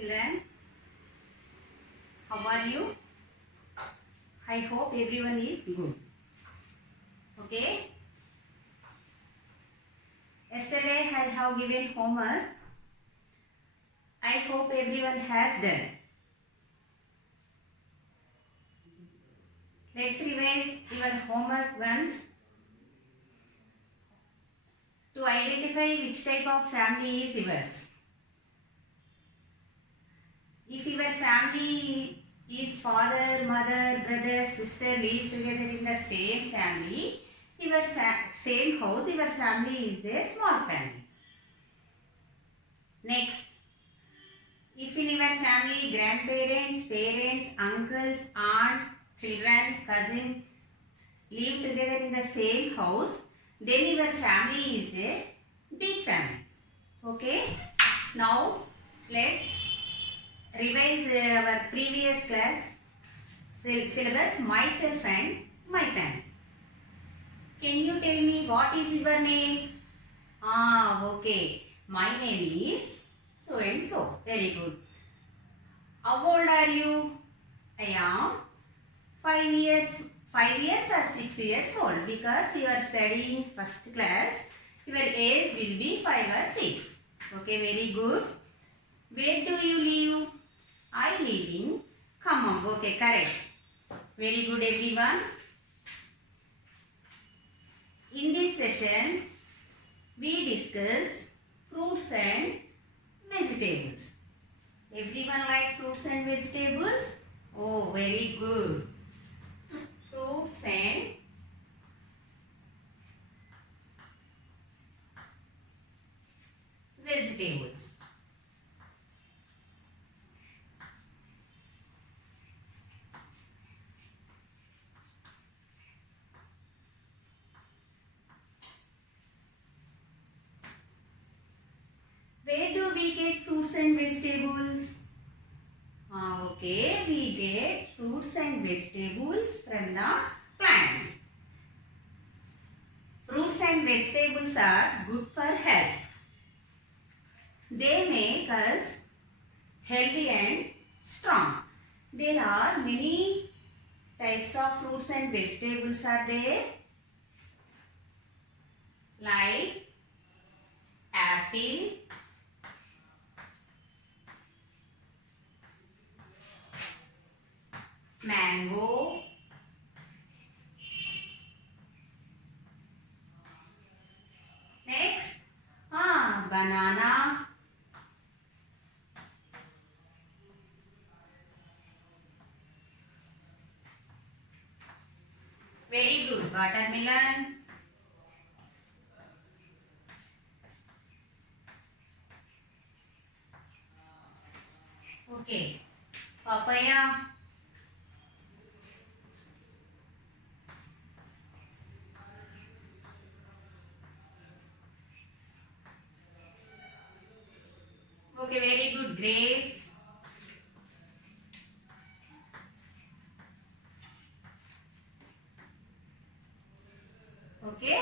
children. How are you? I hope everyone is good. Okay. Yesterday I have given homework. I hope everyone has done. Let's revise your homework once. To identify which type of family is yours. If your family is father, mother, brother, sister live together in the same family, your same house, your family is a small family. Next, if in your family grandparents, parents, uncles, aunts, children, cousins live together in the same house, then your family is a big family. Okay? Now, let's revise our previous class syllabus, myself and my family. Can you tell me what is your name? Okay. My name is so and so. Very good. How old are you? I am 5 years. 5 years or 6 years old, because you are studying first class. Your age will be 5 or 6. Okay, very good. Where do you live? I live in Khammam. Okay, correct. Very good, everyone. In this session, we discuss fruits and vegetables. Everyone like fruits and vegetables? Oh, very good. Fruits and vegetables. Where do we get fruits and vegetables? Okay, we get fruits and vegetables from the plants. Fruits and vegetables are good for health. They make us healthy and strong. There are many types of fruits and vegetables are there, like apple, mango, next banana, very good, watermelon, okay, papaya, okay, very good, grapes, okay,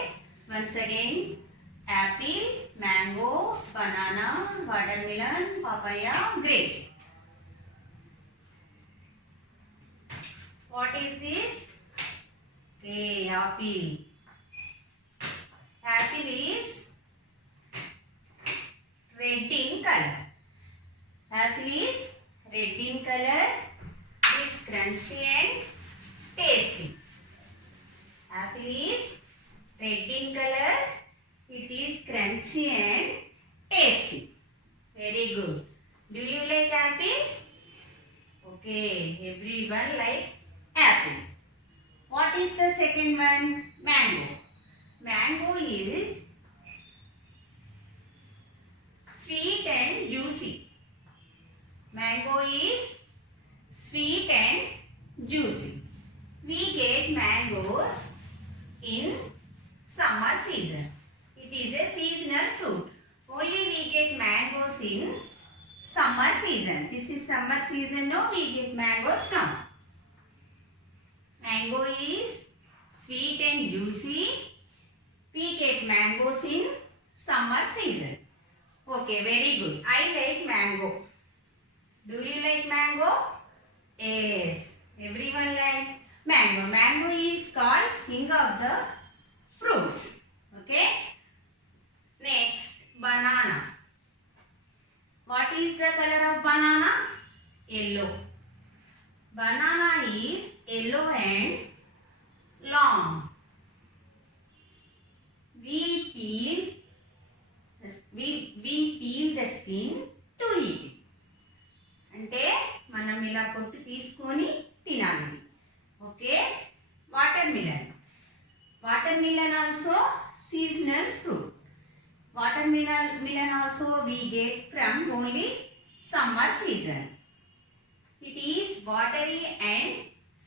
once again, apple, mango, banana, watermelon, papaya, grapes. What is this? Okay, apple. Apple is red in color. Apple is red in color. It is crunchy and tasty. Apple is red in color. It is crunchy and tasty. Very good. Do you like apple? Okay, everyone like apple. What is the second one? Mango. Mango is sweet and juicy. Mango is sweet and juicy. We get mangoes in summer season. It is a seasonal fruit. Only we get mangoes in summer season. This is summer season. No, we get mangoes now. Mango is sweet and juicy. We get mangoes in summer season. Okay, very good. I like mango. Do you like mango? Yes. Everyone like mango. Mango is called king of the fruits. Okay. Next, banana. What is the color of banana? Yellow. Banana is yellow and long. We peel the skin to eat it. అంటే మనం ఇలా పొట్టు తీసుకొని తినాలి. Okay. Water melon also seasonal fruit. Watermelon also we get from only summer season. It is watery and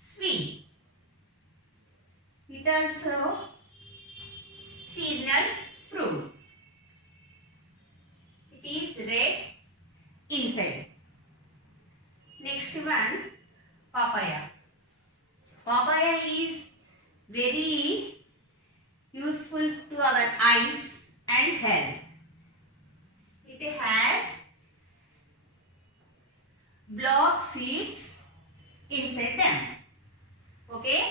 sweet. It also seasonal fruit. It is red inside. Next one, papaya. Papaya is very useful to our eyes and health. It has block seeds inside them. Okay?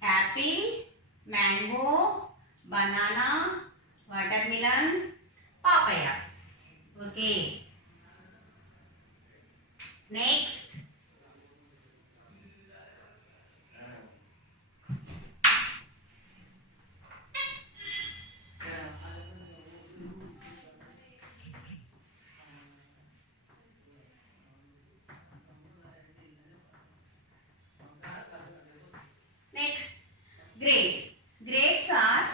Apple, mango, banana, watermelon, papaya. Okay. Next. Next, grapes. Grapes are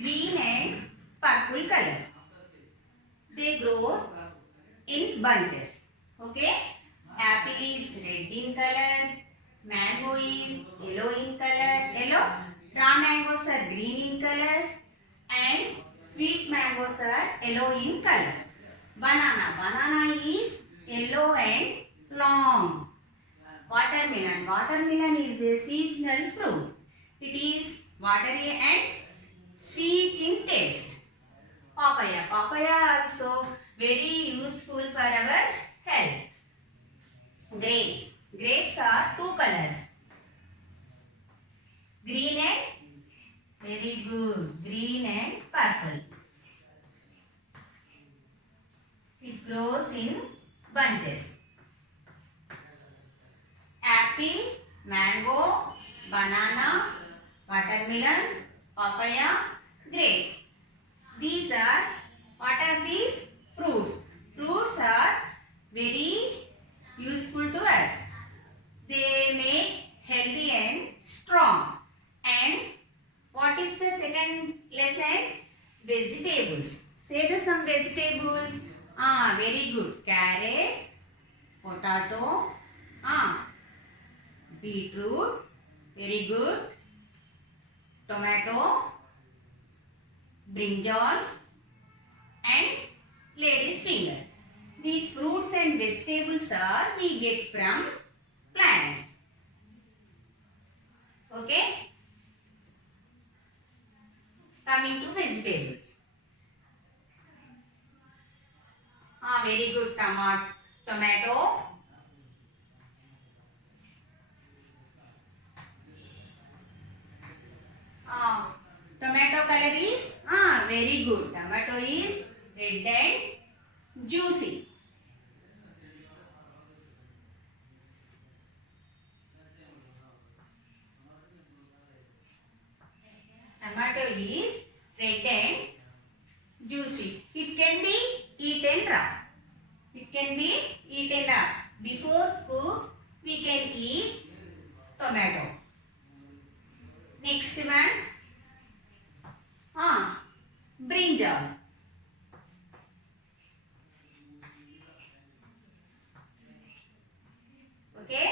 green and purple color. They grow in bunches. Okay? Apple is red in color. Mango is yellow in color. Yellow. Raw mangoes are green in color. And sweet mangoes are yellow in color. Banana. Banana is yellow and long. Watermelon is a seasonal fruit. It is watery and sweet in taste. Papaya also very useful for our health. Grapes are two colors. Green and very good. Green and purple. It grows in bunches. Apple, mango, banana, watermelon, papaya, grapes. These are, what are these? Fruits. Fruits are very useful to us. They make healthy and strong. And what is the second lesson? Vegetables. Say some vegetables. Very good. Carrot, potato, beetroot, very good. Tomato, brinjal, and lady's finger. These fruits and vegetables are we get from plants. Okay? Coming to vegetables. Very good. Tomato. Tomato color is very good. Tomato is red and juicy. Tomato is red and juicy. It can be eaten raw. Before cook, we can eat tomato. Next one, brinjal. Okay.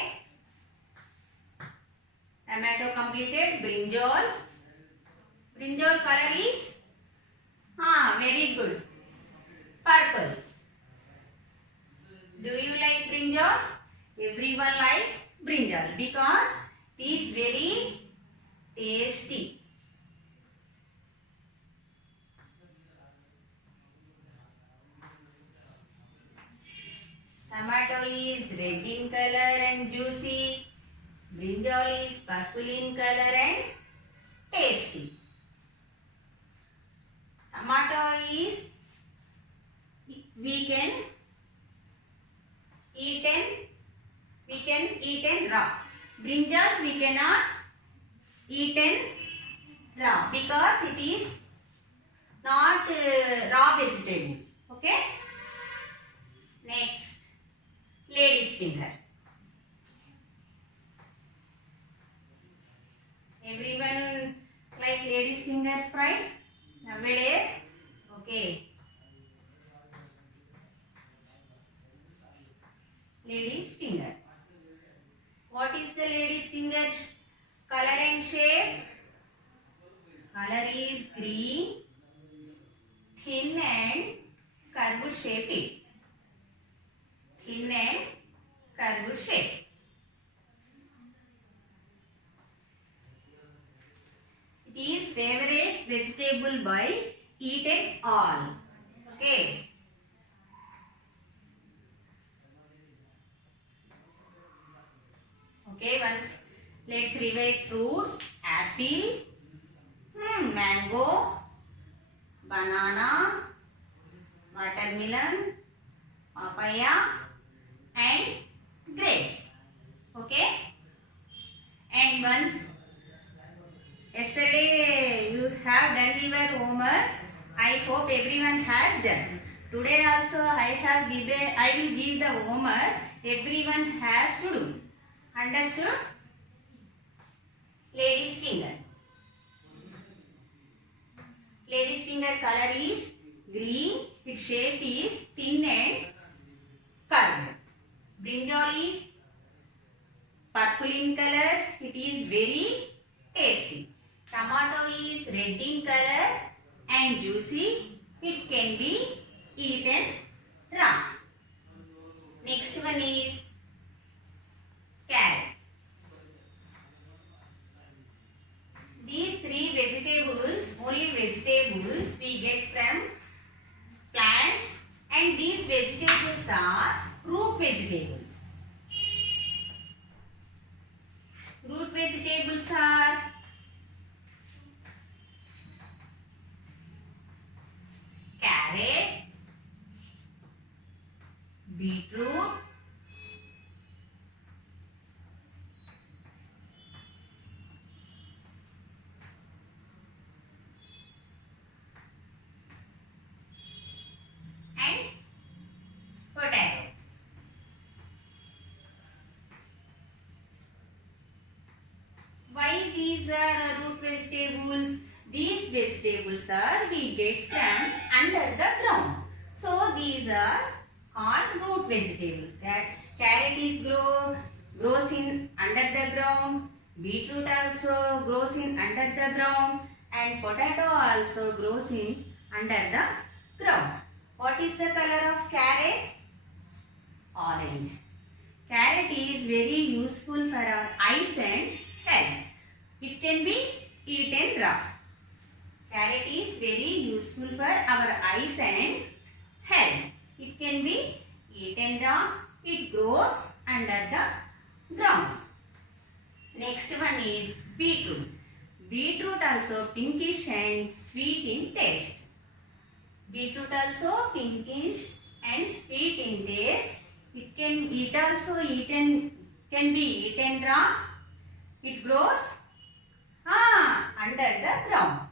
Tomato completed. Brinjal. Brinjal color is very good. Purple. Do you like brinjal? Everyone like brinjal because it is very tasty. Tomato red in color and juicy. Brinjal is purple in color and tasty. Tomato is we can eat and raw. Brinjal we cannot eat and raw because it is not raw vegetable. Okay. Next, lady's finger. Everyone like lady's finger fried nowadays. Okay. Lady's finger. What is the lady's finger color and shape? Color is green, thin and curved shape. Thin and curved shape. It is favorite vegetable by eaten all. Okay. Okay, once let's revise fruits. Apple, mango, banana, watermelon, papaya and grapes. Okay. And once yesterday you have done your homework. I hope everyone has done. Today also I will give the homework. Everyone has to do. Understood? Lady's finger. Lady's finger color is green. Its shape is thin and curved. Brinjal is purple in color. It is very tasty. Tomato is red in color and juicy. It can be eaten raw. Next one is carrot. These three vegetables, only vegetables we get from plants, and these vegetables are root vegetables. Root vegetables are carrot, beetroot, and potato. Why these are root vegetables? These vegetables are we get from under the ground. So these are called root vegetables. That carrot is grows in under the ground. Beetroot also grows in under the ground, and potato also grows in under the ground. What is the color of carrot? Orange. Carrot is very useful for our eyes and health. It can be eaten raw. Carrot is very useful for our eyes and health. It can be eaten raw. It grows under the ground. Next one is beetroot. Beetroot also pinkish and sweet in taste. Beetroot also pinkish and sweet in taste. It can be eaten raw. It grows under the ground.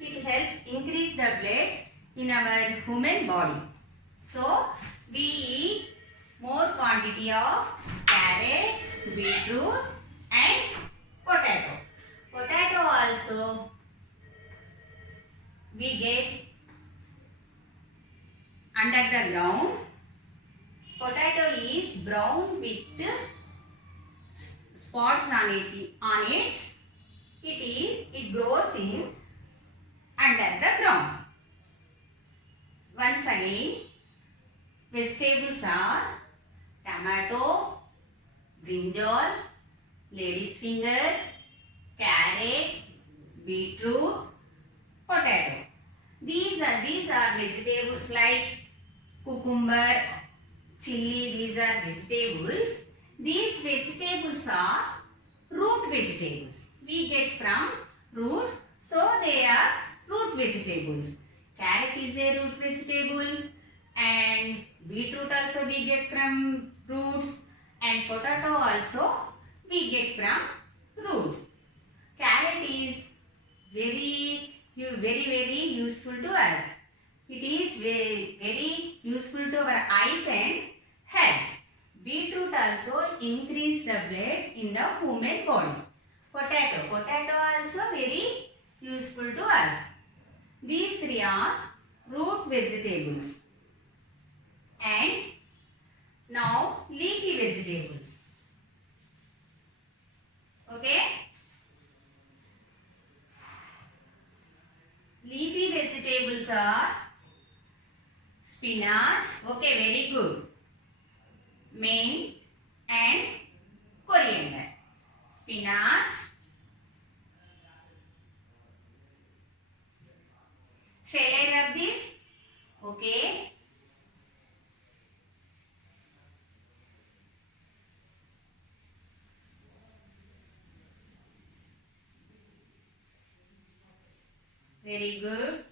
It helps increase the blood in our human body. So we eat more quantity of carrot, beetroot and potato. Potato also we get under the ground. Potato is brown with spots on it. It grows in under the ground. Once again, vegetables are tomato, brinjal, lady's finger, carrot, beetroot, potato. These are vegetables like cucumber, chili, these are vegetables. These vegetables are root vegetables. We get from root, so they are root vegetables. Carrot is a root vegetable and beetroot also we get from roots, and potato also we get from root. Carrot is very useful to us. It is very useful to our eyes and health. Beetroot also increase the blood in the human body. Potato also very useful to us. These three are root vegetables. And now leafy vegetables. Okay? Leafy vegetables are spinach, okay, very good, mint and coriander. Spinach, shall I rub this? Okay. Very good.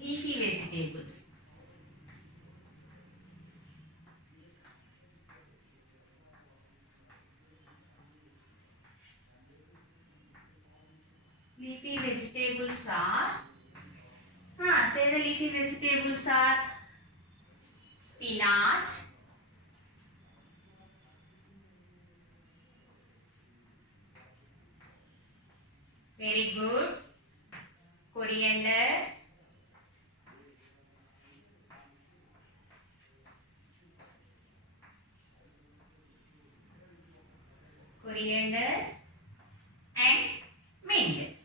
Leafy vegetables. Leafy vegetables are, say the leafy vegetables are spinach, very good, coriander, and mint.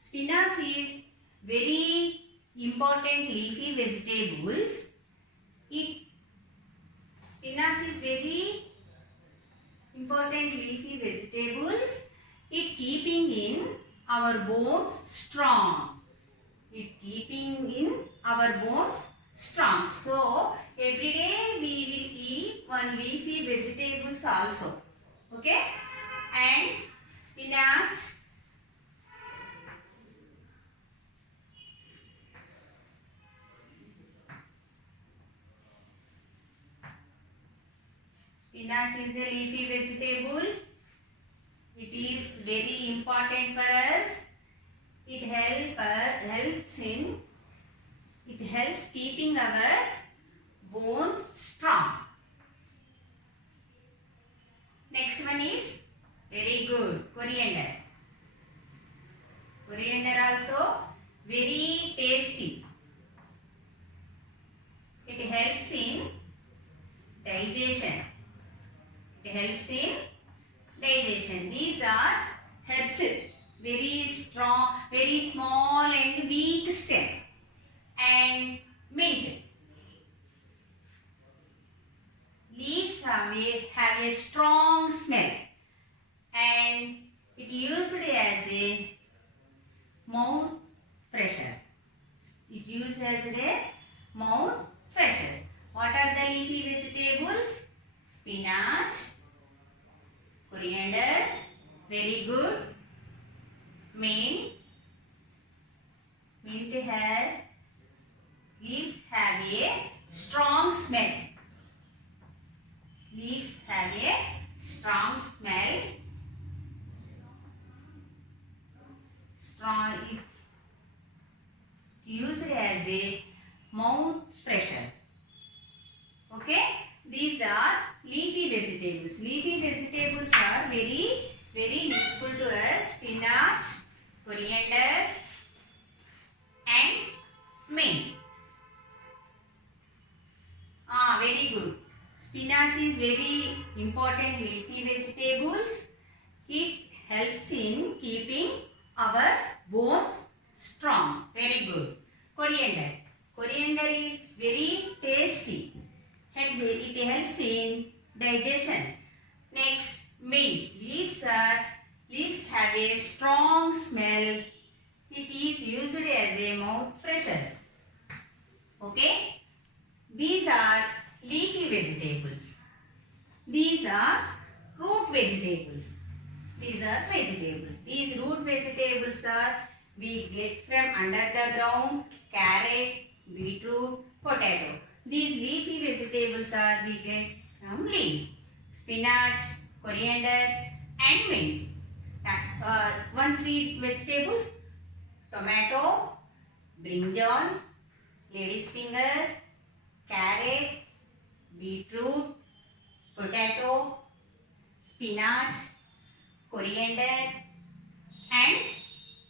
Spinach is very important leafy vegetables. Spinach is very important leafy vegetables. It keeping in our bones strong. So every day we will eat one leafy vegetables also. Okay? And spinach, spinach is a leafy vegetable. It is very important for us. It helps keeping our bones strong. Next one is very good, coriander. Coriander also very tasty. It helps in digestion. These are herbs, very strong, very small and weak stem. And mint. Leaves have a strong smell and it used as a mouth freshener. What are the leafy vegetables? Spinach, coriander, very good, mint. Leaves have a strong smell. Strong, used as a mouth freshener. Okay, these are leafy vegetables. Leafy vegetables are very useful to us. Spinach, coriander and mint. Very good. Spinach is very important leafy vegetables. It helps in keeping our bones strong. Very good. Coriander. Coriander is very tasty. It helps in digestion. Next, mint. Leaves are Leaves have a strong smell. It is used as a mouth freshener. Okay? These are leafy vegetables. These are root vegetables. These are vegetables. These root vegetables are we get from under the ground: carrot, beetroot, potato. These leafy vegetables are we get from leaves: spinach, coriander, and mint. One sweet vegetables: tomato, brinjal, lady's finger, carrot, beetroot, potato, spinach, coriander, and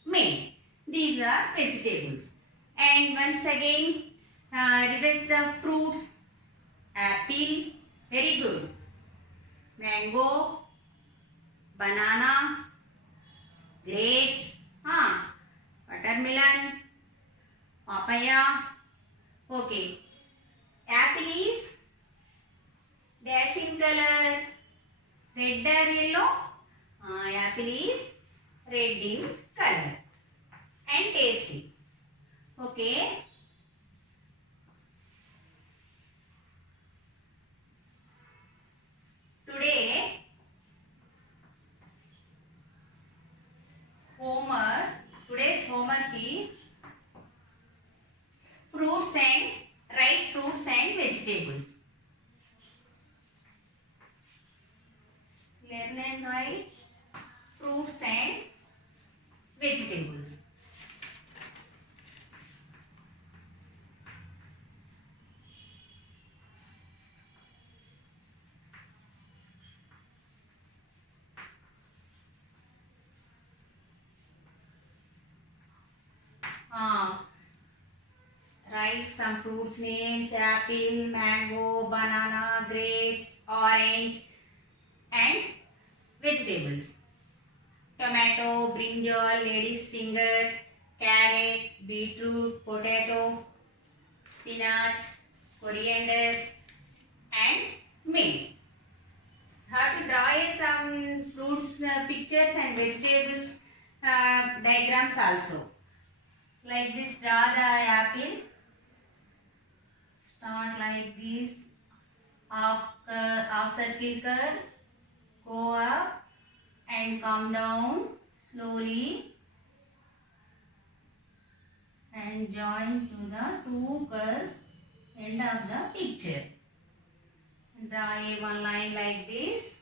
mint. These are vegetables. And once again, revise the fruits. Apple, very good. Mango, banana, grapes, watermelon, papaya. Okay. Apple is dash in color. Red or yellow? Apple is red in color and tasty. Okay. Today's homework is fruits and write fruits and vegetables. Learn and write fruits and vegetables. Write some fruits names: apple, mango, banana, grapes, orange, and vegetables: tomato, brinjal, lady's finger, carrot, beetroot, potato, spinach, coriander, and mint. Have to draw some fruits pictures and vegetables diagrams also. Like this, draw the apple. Start like this, half circle curve, go up and come down slowly and join to the two curves end of the picture. Draw one line like this,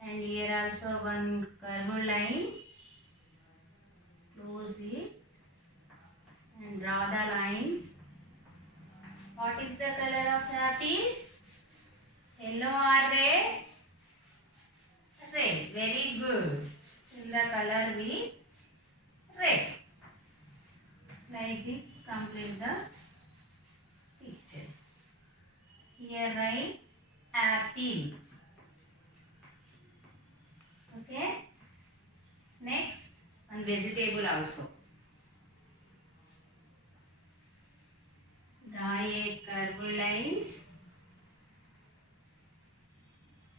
and here also one curved line. Close it and draw the lines. What is the color of the apple? Yellow or red? Red. Very good. Fill the color with red. Like this, complete the picture. Here write apple. Okay. Next, one vegetable also. Draw a curved lines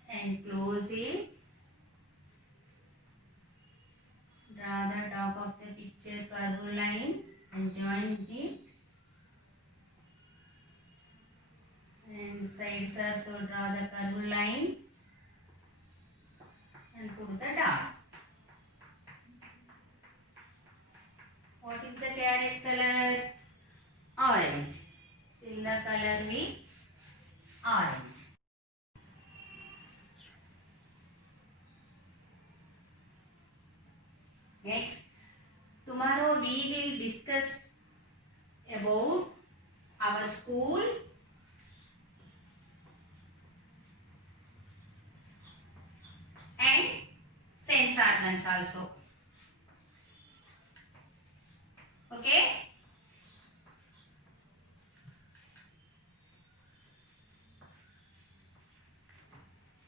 and close it. Draw the top of the picture curved lines and join it. And sides also draw the curved lines and put the dots. What is the carrot color? Orange. Fill the color with orange. Next, tomorrow we will discuss about our school and sense organs also. Okay?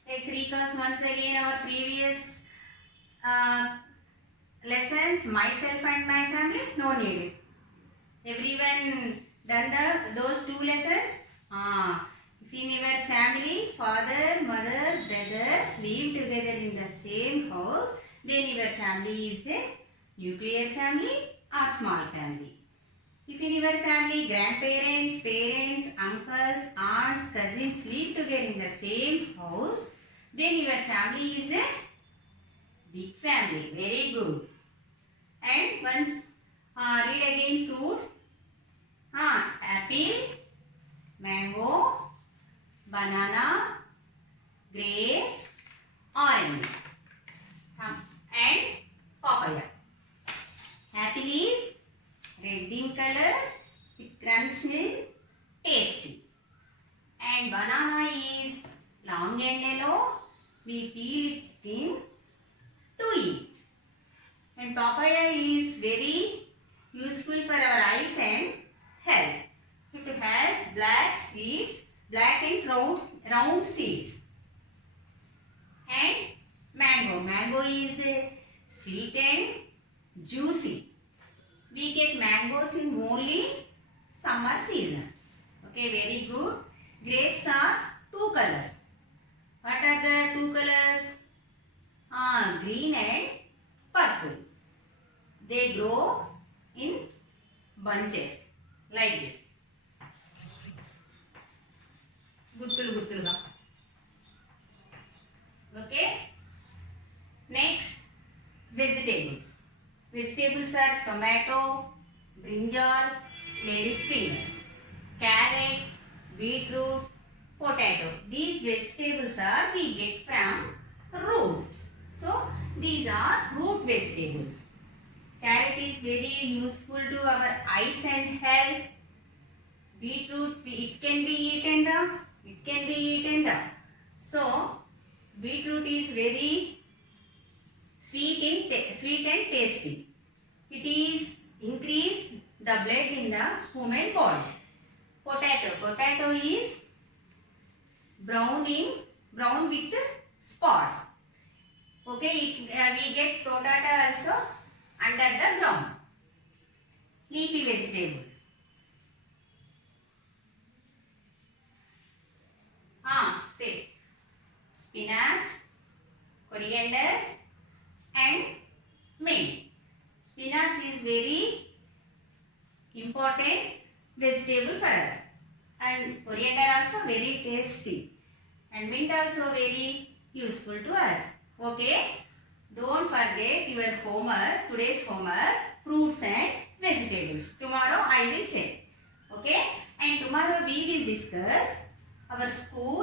Let's recall once again our previous lessons. Myself and my family, no need. Everyone done those two lessons? If in your family, father, mother, brother, live together in the same house, then your family is a nuclear family or small family. If in your family grandparents, parents, uncles, aunts, cousins live together in the same house, then your family is a big family. Very good. And once read again fruits. Apple, mango, banana, grapes, orange, and papaya. Apple is red in color, it crunchy, tasty. And banana is long and yellow, we peel its skin to eat. And papaya is very useful for our eyes and health. It has black seeds, black and round seeds. And mango is sweet and juicy. We get mangoes in only summer season. Okay, very good. Grapes are two colors. What are the two colors? Green and purple. They grow in bunches like this. Guttuluga. Okay. Next, vegetables. Vegetables are tomato, brinjal, lady's finger, carrot, beetroot, potato. These vegetables are we get from root. So these are root vegetables. Carrot is very useful to our eyes and health. Beetroot, it can be eaten raw. It can be eaten raw. So beetroot is very sweet and tasty. It is increase the blood in the human body. Potato is brown with spots. Okay, we get potato also under the ground. Leafy vegetable. Say spinach, coriander, and mint. Spinach is very important vegetable for us, and coriander also very tasty, and mint also very useful to us. Okay, don't forget your homework, today's homework, fruits and vegetables. Tomorrow I will check. Okay, and tomorrow we will discuss our school